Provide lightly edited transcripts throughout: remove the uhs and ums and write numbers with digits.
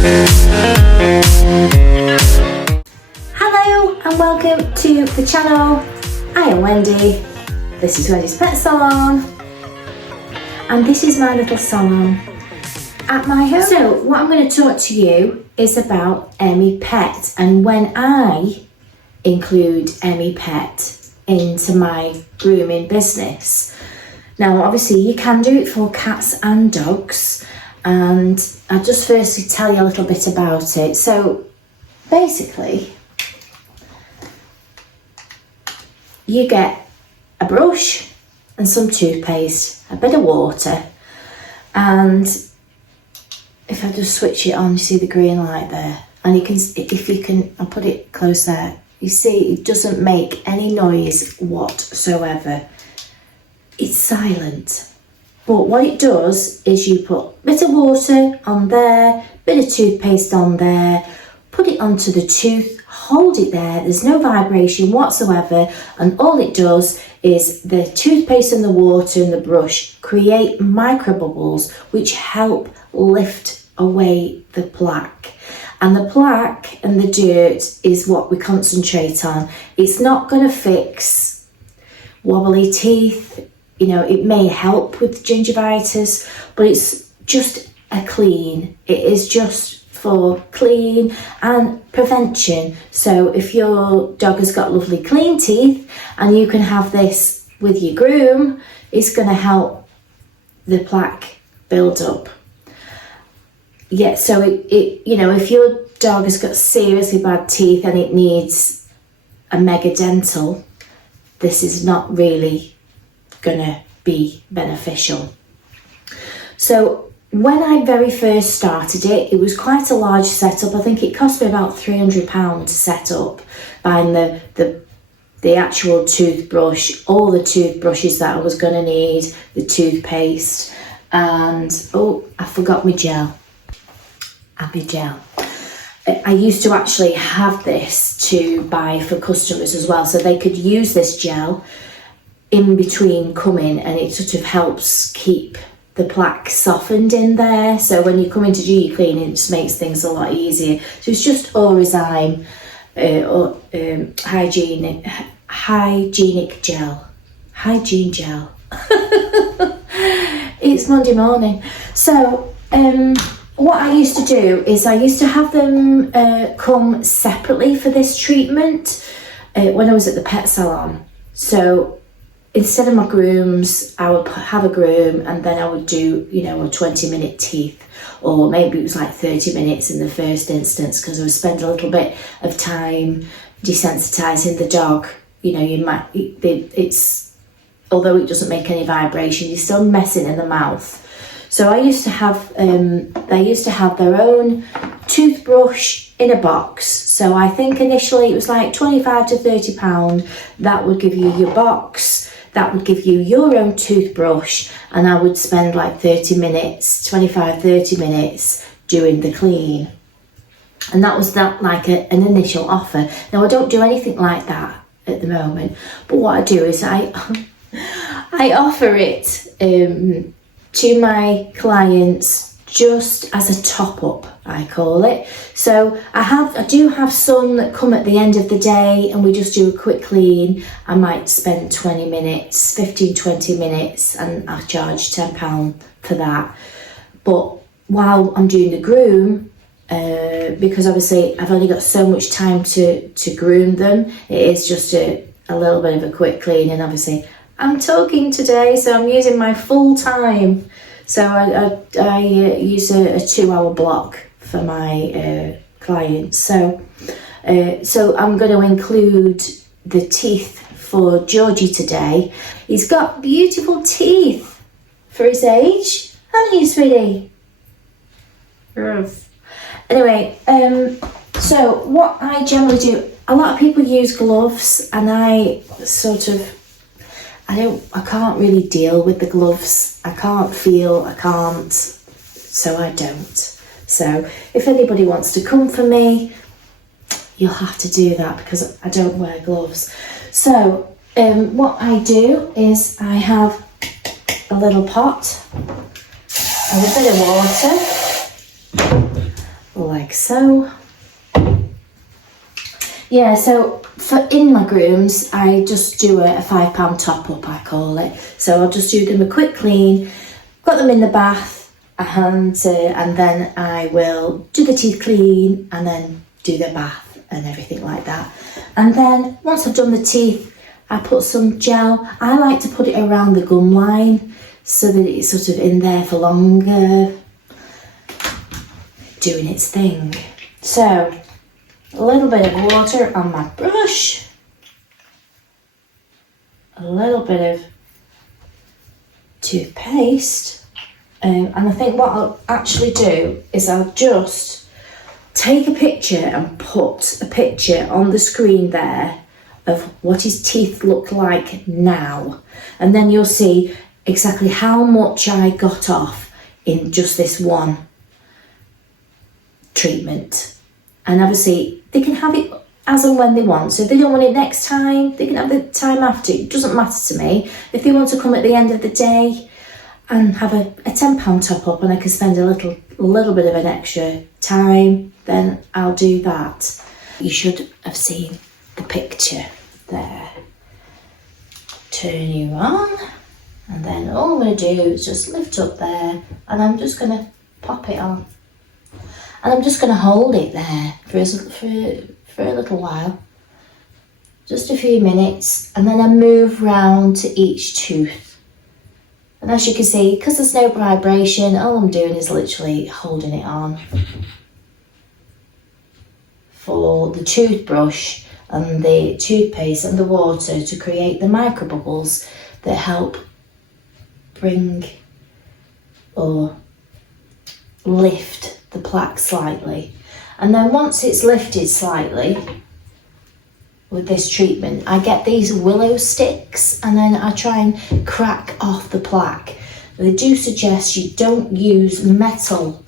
Hello and welcome to the channel. I am Wendy. This is Wendy's Pet Salon and this is my little salon at my home. So what I'm going to talk to you is about Emmi-Pet and when I include Emmi-Pet into my grooming business. Now obviously you can do it for cats and dogs, and I'll just firstly tell you a little bit about it. So basically you get a brush and some toothpaste, a bit of water, and if I just switch it on, you see the green light there, and you can, if you can, I'll put it close there, you see it doesn't make any noise whatsoever. It's silent. But what it does is you put a bit of water on there, bit of toothpaste on there, put it onto the tooth, hold it there, there's no vibration whatsoever, and all it does is the toothpaste and the water and the brush create microbubbles which help lift away the plaque. And the plaque and the dirt is what we concentrate on. It's not going to fix wobbly teeth. You know, it may help with gingivitis, but it's just a clean. It is just for clean and prevention. So if your dog has got lovely clean teeth and you can have this with your groom, it's going to help the plaque build up. Yeah, so it you know, if your dog has got seriously bad teeth and it needs a mega dental, this is not really gonna be beneficial. So when I very first started it, it was quite a large setup. I think it cost me about £300 to set up, buying the actual toothbrush, all the toothbrushes that I was gonna need, the toothpaste, and oh, I forgot my gel. Abby gel. I used to actually have this to buy for customers as well, so they could use this gel in between coming, and it sort of helps keep the plaque softened in there. So when you come in to do your cleaning, it just makes things a lot easier. So it's just Oroyzme hygienic gel. Hygiene gel. It's Monday morning. So what I used to do is I used to have them come separately for this treatment when I was at the pet salon. So instead of my grooms, I would have a groom and then I would do, you know, a 20-minute teeth, or maybe it was like 30 minutes in the first instance, because I would spend a little bit of time desensitizing the dog. You know, you might, it's, although it doesn't make any vibration, you're still messing in the mouth. So I used to have, they used to have their own toothbrush in a box. So I think initially it was like £25 to £30. That would give you your box, that would give you your own toothbrush, and I would spend like 30 minutes, 30 minutes doing the clean. And that was like an initial offer. Now I don't do anything like that at the moment, but what I do is I offer it to my clients just as a top-up, I call it. So I do have some that come at the end of the day and we just do a quick clean. I might spend 20 minutes, 15-20 minutes, and I charge £10 for that. But while I'm doing the groom, because obviously I've only got so much time to groom them, it is just a little bit of a quick clean. And obviously I'm talking today, so I'm using my full time. So I use a 2-hour block for my clients. So I'm going to include the teeth for Georgie today. He's got beautiful teeth for his age, haven't you, sweetie? Yes. Anyway, so what I generally do, a lot of people use gloves, and I sort of, I can't really deal with the gloves. I can't feel, I can't, so I don't. So if anybody wants to come for me, you'll have to do that because I don't wear gloves. So what I do is I have a little pot with a bit of water, like so. Yeah, so for in my grooms, I just do a £5 top up, I call it. So I'll just do them a quick clean, got them in the bath, and then I will do the teeth clean and then do the bath and everything like that. And then once I've done the teeth, I put some gel. I like to put it around the gum line so that it's sort of in there for longer, doing its thing. So a little bit of water on my brush, a little bit of toothpaste, and I think what I'll actually do is I'll just take a picture and put a picture on the screen there of what his teeth look like now, and then you'll see exactly how much I got off in just this one treatment. And obviously they can have it as and when they want. So if they don't want it next time, they can have the time after. It doesn't matter to me. If they want to come at the end of the day and have a £10 top up and I can spend a little bit of an extra time, then I'll do that. You should have seen the picture there. Turn you on, and then all I'm going to do is just lift up there, and I'm just going to pop it on. And I'm just going to hold it there for a little while, just a few minutes, and then I move round to each tooth. And as you can see, because there's no vibration, all I'm doing is literally holding it on for the toothbrush and the toothpaste and the water to create the microbubbles that help bring or lift the plaque slightly. And then once it's lifted slightly with this treatment, I get these willow sticks and then I try and crack off the plaque. They do suggest you don't use metal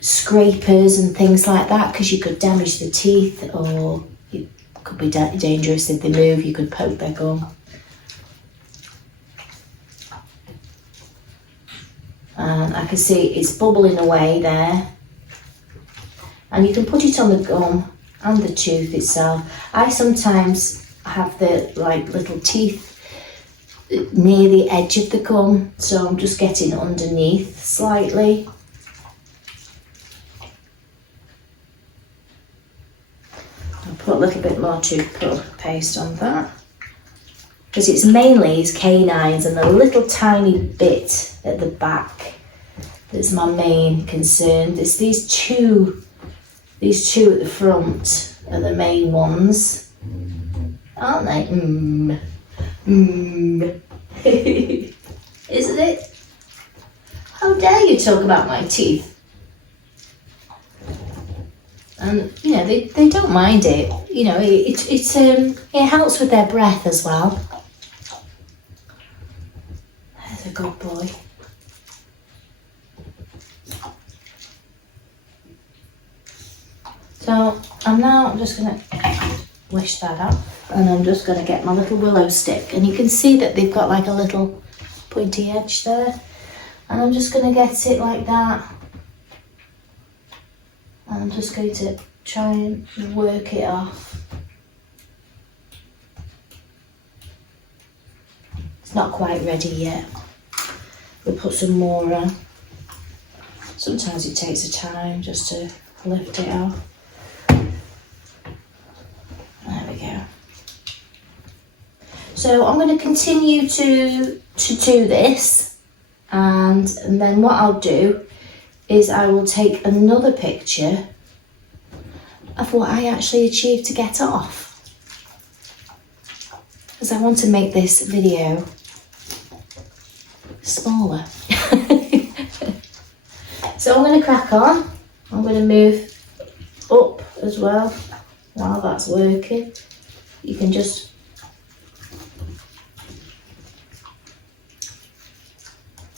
scrapers and things like that because you could damage the teeth, or it could be dangerous if they move, you could poke their gum. And I can see it's bubbling away there. And you can put it on the gum and the tooth itself. I sometimes have the little teeth near the edge of the gum, so I'm just getting underneath slightly. I'll put a little bit more toothpaste on that, because it's mainly his canines and a little tiny bit at the back that's my main concern. It's these two at the front are the main ones, aren't they? Isn't it? How dare you talk about my teeth? And you know they don't mind it. You know it helps with their breath as well. There's a good boy. So I'm just going to wish that up, and I'm just going to get my little willow stick, and you can see that they've got like a little pointy edge there, and I'm just going to get it like that, and I'm just going to try and work it off. It's not quite ready yet. We'll put some more on. Sometimes it takes a time just to lift it off. There we go. So I'm going to continue to do this, and then what I'll do is I will take another picture of what I actually achieved to get off, because I want to make this video smaller. So I'm going to crack on. I'm going to move up as well while that's working. You can just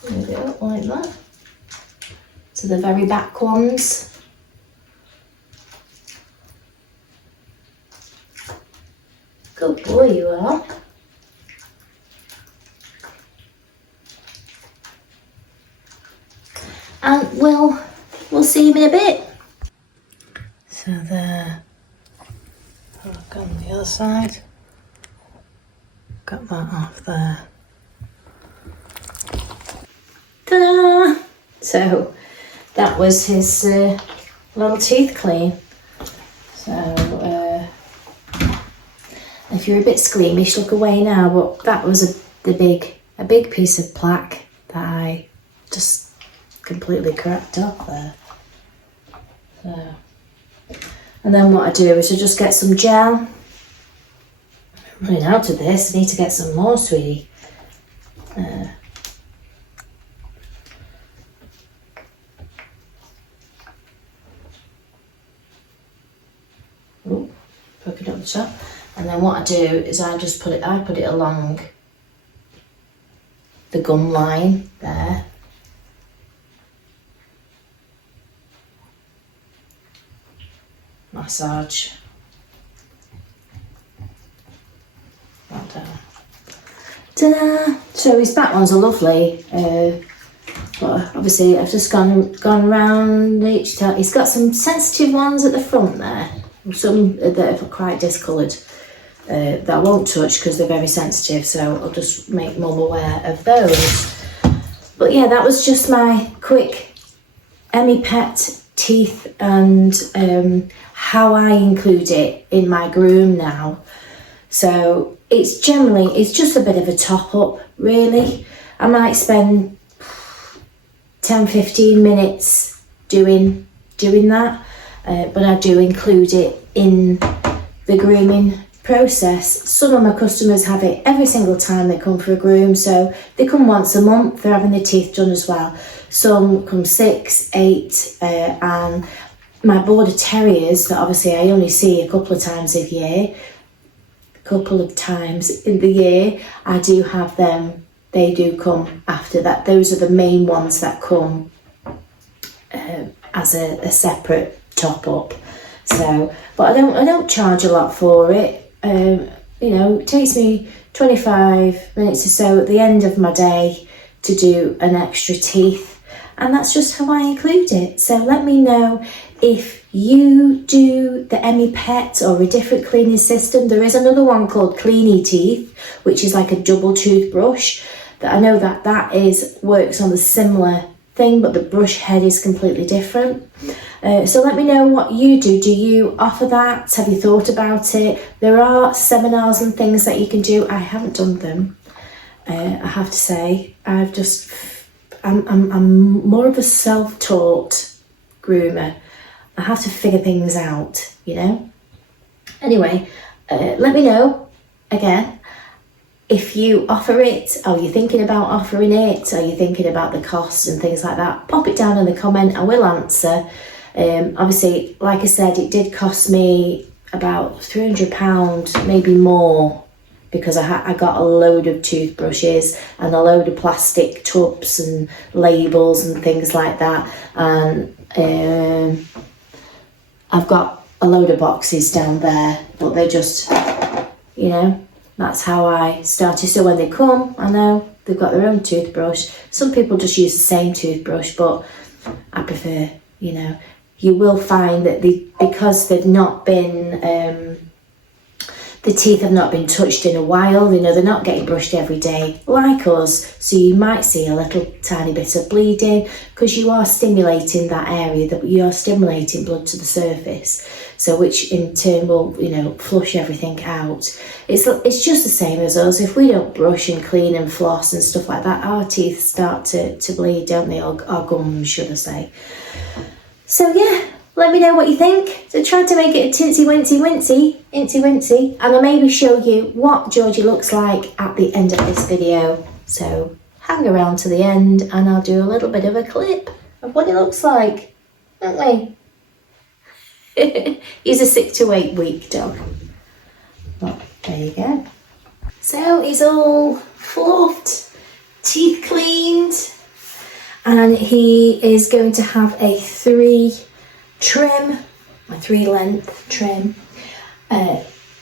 move it up like that to the very back ones. Good boy you are. And we'll see him in a bit. So there, look on the other side, got that off there. Ta-da! So that was his little teeth clean. So if you're a bit squeamish, look away now, but that was a big piece of plaque that I just completely cracked off there. So, and then what I do is I just get some gel. I'm running out of this, I need to get some more, sweetie. Poke it up the top. And then what I do is I put it along the gum line there. Massage that down. Ta-da! So his back ones are lovely, but obviously I've just gone around each time. He's got some sensitive ones at the front there, some that are quite discoloured, that I won't touch because they're very sensitive, so I'll just make Mum aware of those. But yeah, that was just my quick Emmi-Pet teeth and how I include it in my groom now. So it's just a bit of a top up, really. I might spend 10-15 minutes doing that, but I do include it in the grooming process. Some of my customers have it every single time they come for a groom, so they come once a month, they're having their teeth done as well. Some come 6, 8, and my border terriers that obviously I only see a couple of times in the year, I do have them, they do come after that. Those are the main ones that come as a separate top up. So, but I don't charge a lot for it. You know, it takes me 25 minutes or so at the end of my day to do an extra teeth, and that's just how I include it. So let me know if you do the Emmi-Pet or a different cleaning system. There is another one called Cleany Teeth, which is like a double toothbrush. That I know that works on the similar thing, but the brush head is completely different. So let me know what you do. Do you offer that? Have you thought about it? There are seminars and things that you can do. I haven't done them, I have to say. I'm more of a self-taught groomer. I have to figure things out, you know. Anyway, let me know again if you offer it. Are you thinking about offering it? Are you thinking about the costs and things like that? Pop it down in the comment. I will answer. Obviously, like I said, it did cost me about £300, maybe more, because I got a load of toothbrushes and a load of plastic tubs and labels and things like that. And I've got a load of boxes down there, but they're just, you know, that's how I started. So when they come, I know they've got their own toothbrush. Some people just use the same toothbrush, but I prefer, you know, you will find that because they've not been, the teeth have not been touched in a while, you know, they're not getting brushed every day like us, so you might see a little tiny bit of bleeding because you are stimulating that area, that you are stimulating blood to the surface, so which in turn will, you know, flush everything out. It's just the same as us. If we don't brush and clean and floss and stuff like that, our teeth start to bleed, don't they? Or our gums, should I say. So yeah, let me know what you think. So try to make it a incy wincy, and I'll maybe show you what Georgie looks like at the end of this video. So hang around to the end and I'll do a little bit of a clip of what it looks like, don't we? He's a 6 to 8 week dog. Well, there you go. So he's all fluffed, teeth cleaned, and he is going to have a 3 length trim.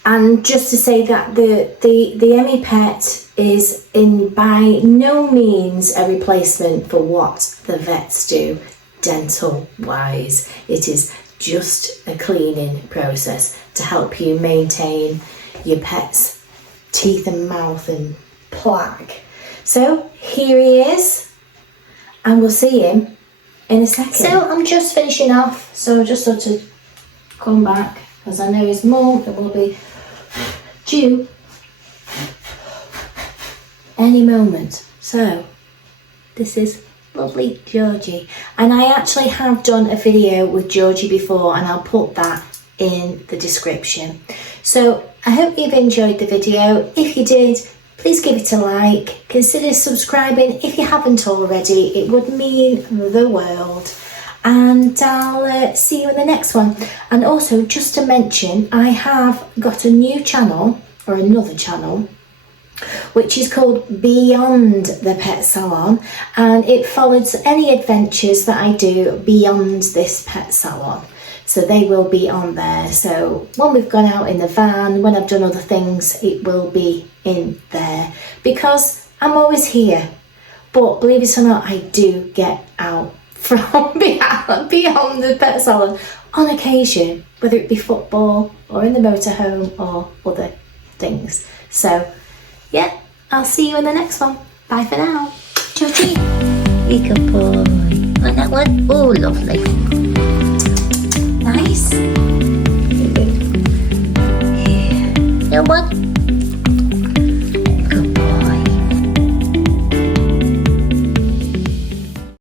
And just to say that the Emmi-Pet is by no means a replacement for what the vets do dental wise. It is just a cleaning process to help you maintain your pet's teeth and mouth and plaque. So here he is, and we'll see him in a second. So I'm just finishing off, so I just sort of come back because I know his mum will be due any moment. So this is lovely Georgie, and I actually have done a video with Georgie before, and I'll put that in the description. So I hope you've enjoyed the video. If you did, please give it a like, consider subscribing if you haven't already, it would mean the world. And I'll see you in the next one. And also, just to mention, I have got a new channel, or another channel, which is called Beyond the Pet Salon, and it follows any adventures that I do beyond this pet salon. So they will be on there. So when we've gone out in the van, when I've done other things, it will be in there because I'm always here. But believe it or not, I do get out from beyond the pet salon on occasion, whether it be football or in the motorhome or other things. So yeah, I'll see you in the next one. Bye for now. Georgie, you good boy. And that one, oh lovely. Nice. Yeah. No one.